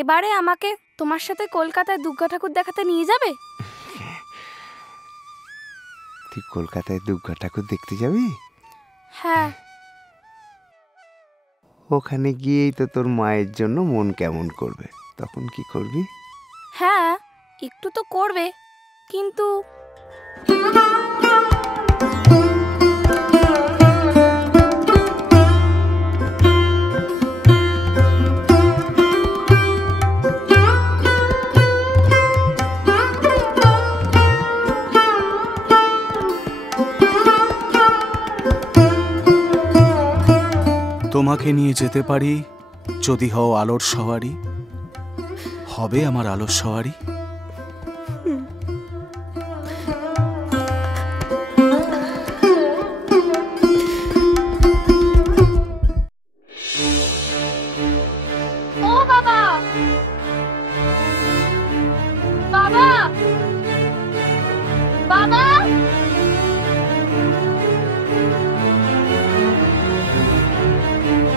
এবারে আমাকে তোমার সাথে কলকাতায় দুর্গা ঠাকুর দেখাতে নিয়ে যাবে? তুই কলকাতায় দুর্গা ঠাকুর দেখতে যাবি? হ্যাঁ। ওখানে গিয়েই তো তোর মায়ের জন্য মন কেমন করবে, তখন কি করবি? হ্যাঁ, একটু তো করবে, কিন্তু তোমাকে নিয়ে যেতে পারি যদি হও আলোর সওয়ারি, হবে আমার আলোর সওয়ারি। ও বাবা, বাবা, বাবা,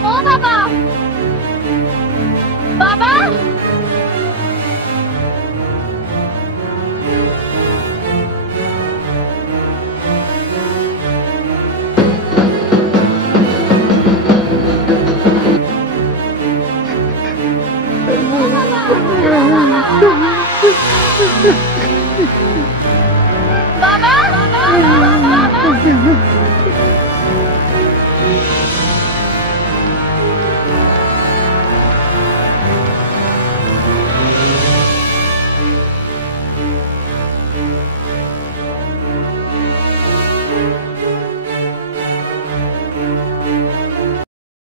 ও বাবা, বাবা, ও বাবা।